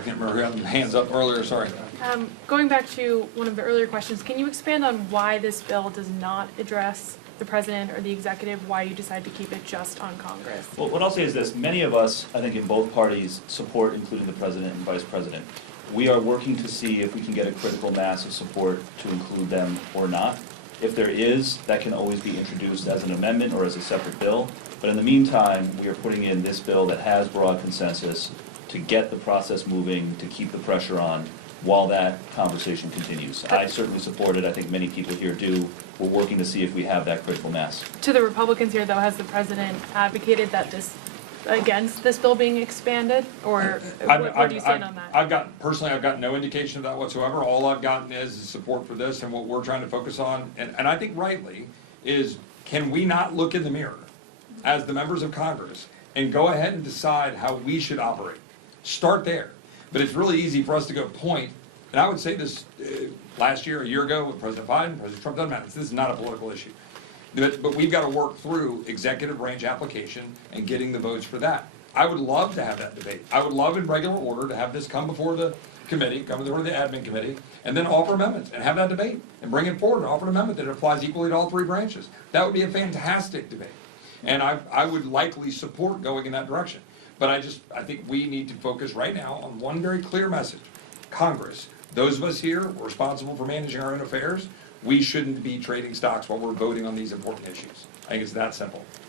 I can't remember who had hands up earlier, sorry. Going back to one of the earlier questions, can you expand on why this bill does not address the president or the executive, why you decide to keep it just on Congress? Well, what I'll say is this, many of us, I think in both parties, support including the president and vice president. We are working to see if we can get a critical mass of support to include them or not. If there is, that can always be introduced as an amendment or as a separate bill. But in the meantime, we are putting in this bill that has broad consensus to get the process moving, to keep the pressure on while that conversation continues. I certainly support it. I think many people here do. We're working to see if we have that critical mass. To the Republicans here, though, has the president advocated that against this bill being expanded, or where do you stand on that? Personally, I've got no indication of that whatsoever. All I've gotten is support for this, and what we're trying to focus on, and I think rightly, is can we not look in the mirror as the members of Congress and go ahead and decide how we should operate? Start there. But it's really easy for us to go point, and I would say this last year, a year ago, with President Biden, President Trump, doesn't matter. This is not a political issue. But we've got to work through executive branch application and getting the votes for that. I would love to have that debate. I would love in regular order to have this come before the committee, come before the admin committee, and then offer amendments and have that debate and bring it forward and offer an amendment that applies equally to all three branches. That would be a fantastic debate. And I would likely support going in that direction. But I think we need to focus right now on one very clear message. Congress, those of us here, we're responsible for managing our own affairs. We shouldn't be trading stocks while we're voting on these important issues. I think it's that simple.